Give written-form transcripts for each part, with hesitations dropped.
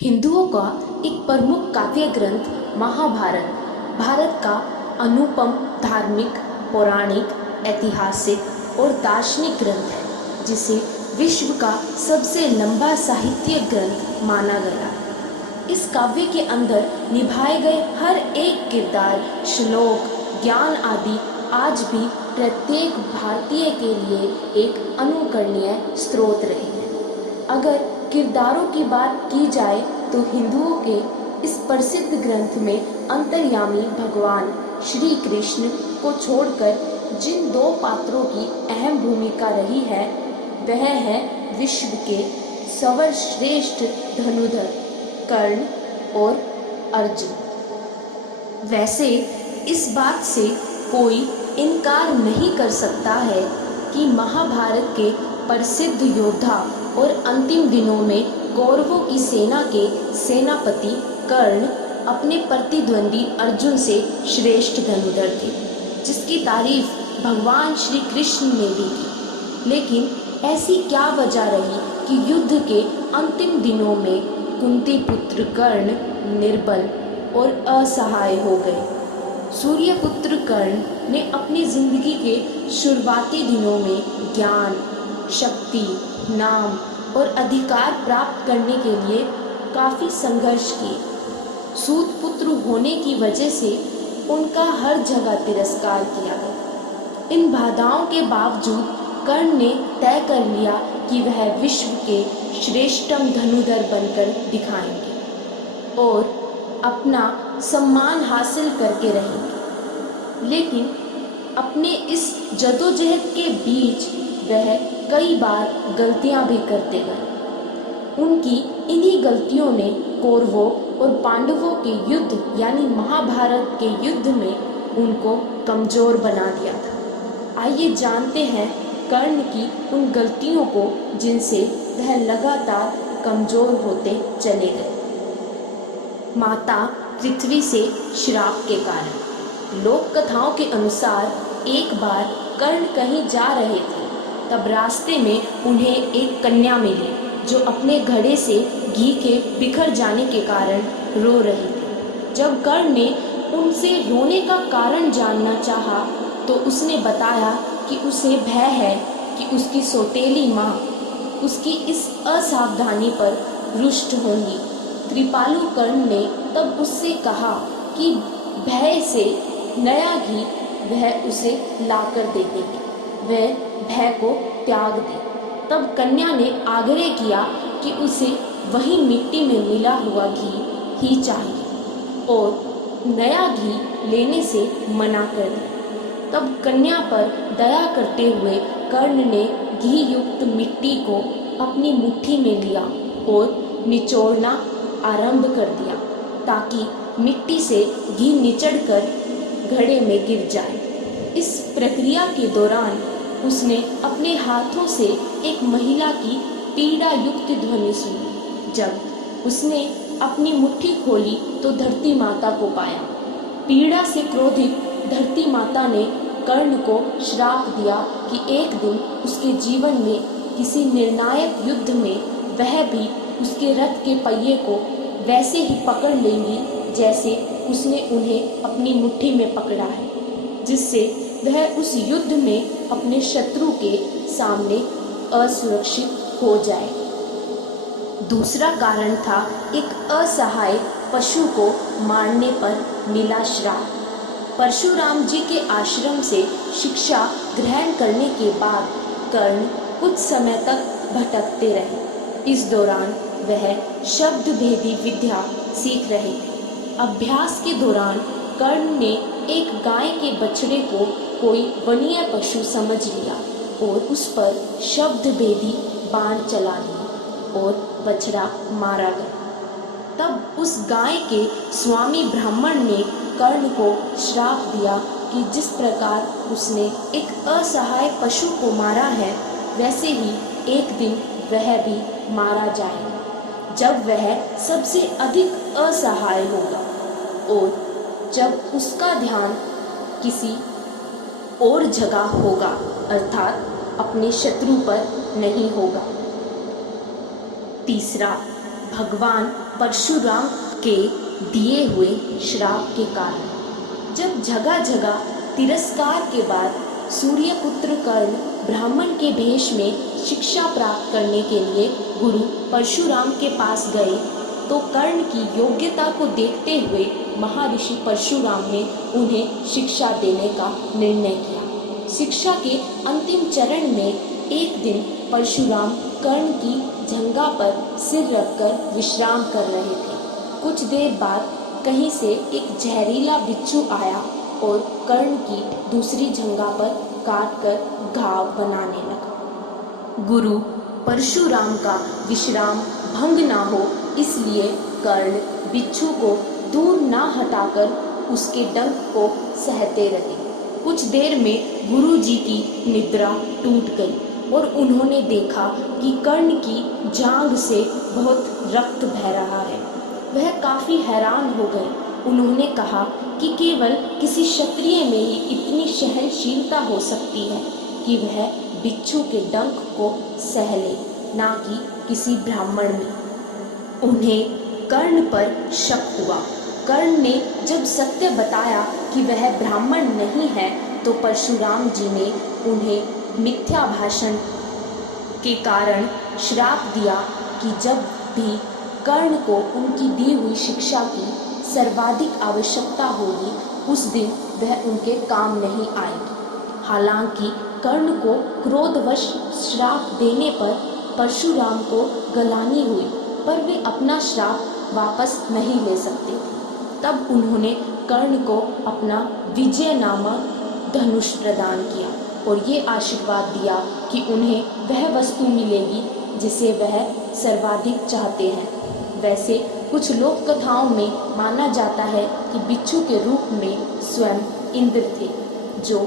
हिंदुओं का एक प्रमुख काव्य ग्रंथ महाभारत भारत का अनुपम धार्मिक, पौराणिक, ऐतिहासिक और दार्शनिक ग्रंथ है, जिसे विश्व का सबसे लंबा साहित्यिक ग्रंथ माना गया। इस काव्य के अंदर निभाए गए हर एक किरदार, श्लोक, ज्ञान आदि आज भी प्रत्येक भारतीय के लिए एक अनुकरणीय स्रोत रहे हैं। अगर किरदारों की बात की जाए तो हिंदुओं के इस प्रसिद्ध ग्रंथ में अंतर्यामी भगवान श्री कृष्ण को छोड़कर जिन दो पात्रों की अहम भूमिका रही है, वह है विश्व के सर्वश्रेष्ठ धनुधर कर्ण और अर्जुन। वैसे इस बात से कोई इनकार नहीं कर सकता है कि महाभारत के प्रसिद्ध योद्धा और अंतिम दिनों में कौरवों की सेना के सेनापति कर्ण अपने प्रतिद्वंदी अर्जुन से श्रेष्ठ धनुधर थे, जिसकी तारीफ भगवान श्री कृष्ण ने भी की। लेकिन ऐसी क्या वजह रही कि युद्ध के अंतिम दिनों में कुंती पुत्र कर्ण निर्बल और असहाय हो गए। सूर्यपुत्र कर्ण ने अपनी जिंदगी के शुरुआती दिनों में ज्ञान, शक्ति, नाम और अधिकार प्राप्त करने के लिए काफ़ी संघर्ष किए। सूत पुत्र होने की वजह से उनका हर जगह तिरस्कार किया गया। इन बाधाओं के बावजूद कर्ण ने तय कर लिया कि वह विश्व के श्रेष्ठतम धनुधर बनकर दिखाएंगे और अपना सम्मान हासिल करके रहेंगे। लेकिन अपने इस जदोजहद के बीच वह कई बार गलतियां भी करते गए। उनकी इन्हीं गलतियों ने कौरवों और पांडवों के युद्ध यानी महाभारत के युद्ध में उनको कमज़ोर बना दिया था। आइए जानते हैं कर्ण की उन गलतियों को जिनसे वह लगातार कमज़ोर होते चले गए। माता पृथ्वी से श्राप के कारण। लोक कथाओं के अनुसार एक बार कर्ण कहीं जा रहे थे, तब रास्ते में उन्हें एक कन्या मिली जो अपने घड़े से घी के बिखर जाने के कारण रो रही थी। जब कर्ण ने उनसे रोने का कारण जानना चाहा तो उसने बताया कि उसे भय है कि उसकी सौतेली माँ उसकी इस असावधानी पर रुष्ट होंगी। कृपालु कर्ण ने तब उससे कहा कि भय से नया घी वह उसे लाकर दे देगी, वह भय को त्याग दे। तब कन्या ने आग्रह किया कि उसे वही मिट्टी में मिला हुआ घी ही चाहिए और नया घी लेने से मना कर दिया। तब कन्या पर दया करते हुए कर्ण ने घी युक्त मिट्टी को अपनी मुट्ठी में लिया और निचोड़ना आरंभ कर दिया ताकि मिट्टी से घी निचड़कर घड़े में गिर जाए। इस प्रक्रिया के दौरान उसने अपने हाथों से एक महिला की पीड़ा युक्त ध्वनि सुनी। जब उसने अपनी मुट्ठी खोली तो धरती माता को पाया। पीड़ा से क्रोधित धरती माता ने कर्ण को श्राप दिया कि एक दिन उसके जीवन में किसी निर्णायक युद्ध में वह भी उसके रथ के पहिए को वैसे ही पकड़ लेंगी जैसे उसने उन्हें अपनी मुट्ठी में पकड़ा है, जिससे वह उस युद्ध में अपने शत्रु के सामने असुरक्षित हो जाए। दूसरा कारण था एक असहाय पशु को मारने पर मिला श्राप। परशुराम जी के आश्रम से शिक्षा ग्रहण करने के बाद कर्ण कुछ समय तक भटकते रहे। इस दौरान वह शब्द भेदी विद्या सीख रहे थे। अभ्यास के दौरान कर्ण ने एक गाय के बछड़े को कोई वनीय पशु समझ लिया और उस पर शब्द भेदी बाण चला दिया और बछड़ा मारा गया। तब उस गाय के स्वामी ब्राह्मण ने कर्ण को श्राप दिया कि जिस प्रकार उसने एक असहाय पशु को मारा है, वैसे ही एक दिन वह भी मारा जाएगा जब वह सबसे अधिक असहाय होगा और जब उसका ध्यान किसी और जगह होगा, अर्थात अपने शत्रु पर नहीं होगा। तीसरा, भगवान परशुराम के दिए हुए श्राप के कारण। जब जगह जगह तिरस्कार के बाद सूर्यपुत्र कर्ण ब्राह्मण के भेष में शिक्षा प्राप्त करने के लिए गुरु परशुराम के पास गए, तो कर्ण की योग्यता को देखते हुए महर्षि परशुराम ने उन्हें शिक्षा देने का निर्णय किया। शिक्षा के अंतिम चरण में एक दिन परशुराम कर्ण की जंघा पर सिर रखकर विश्राम कर रहे थे। कुछ देर बाद कहीं से एक जहरीला बिच्छू आया और कर्ण की दूसरी जंघा पर काटकर घाव बनाने लगा। गुरु परशुराम का विश्राम भंग ना हो, इसलिए कर्ण बिच्छू को दूर ना हटाकर उसके डंक को सहते रहे। कुछ देर में गुरु जी की निद्रा टूट गई और उन्होंने देखा कि कर्ण की जांघ से बहुत रक्त बह रहा है। वह काफ़ी हैरान हो गए। उन्होंने कहा कि केवल किसी क्षत्रिय में ही इतनी सहनशीलता हो सकती है कि वह बिच्छू के डंक को सह ले, ना कि किसी ब्राह्मण में। उन्हें कर्ण पर शक हुआ। कर्ण ने जब सत्य बताया कि वह ब्राह्मण नहीं है, तो परशुराम जी ने उन्हें मिथ्या भाषण के कारण श्राप दिया कि जब भी कर्ण को उनकी दी हुई शिक्षा की सर्वाधिक आवश्यकता होगी, उस दिन वह उनके काम नहीं आएगी। हालांकि कर्ण को क्रोधवश श्राप देने पर परशुराम को गलानी हुई, पर वे अपना श्राप वापस नहीं ले सकते थे। तब उन्होंने कर्ण को अपना विजय नामक धनुष प्रदान किया और ये आशीर्वाद दिया कि उन्हें वह वस्तु मिलेगी जिसे वह सर्वाधिक चाहते हैं। वैसे कुछ लोक कथाओं में माना जाता है कि बिच्छू के रूप में स्वयं इंद्र थे, जो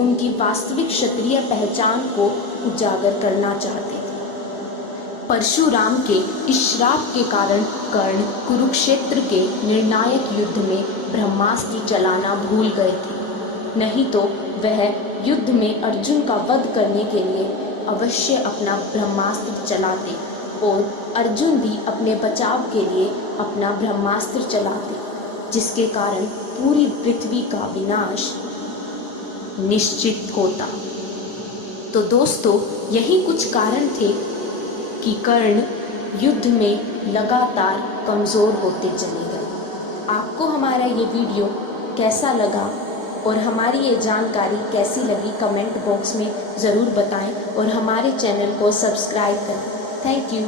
उनकी वास्तविक क्षत्रिय पहचान को उजागर करना चाहते थे। परशुराम के इस श्राप के कारण कर्ण कुरुक्षेत्र के निर्णायक युद्ध में ब्रह्मास्त्र चलाना भूल गए थे, नहीं तो वह युद्ध में अर्जुन का वध करने के लिए अवश्य अपना ब्रह्मास्त्र चलाते और अर्जुन भी अपने बचाव के लिए अपना ब्रह्मास्त्र चलाते, जिसके कारण पूरी पृथ्वी का विनाश निश्चित होता। तो दोस्तों, यही कुछ कारण थे कि कर्ण युद्ध में लगातार कमज़ोर होते चले गए। आपको हमारा ये वीडियो कैसा लगा और हमारी ये जानकारी कैसी लगी, कमेंट बॉक्स में ज़रूर बताएं और हमारे चैनल को सब्सक्राइब करें। Thank you.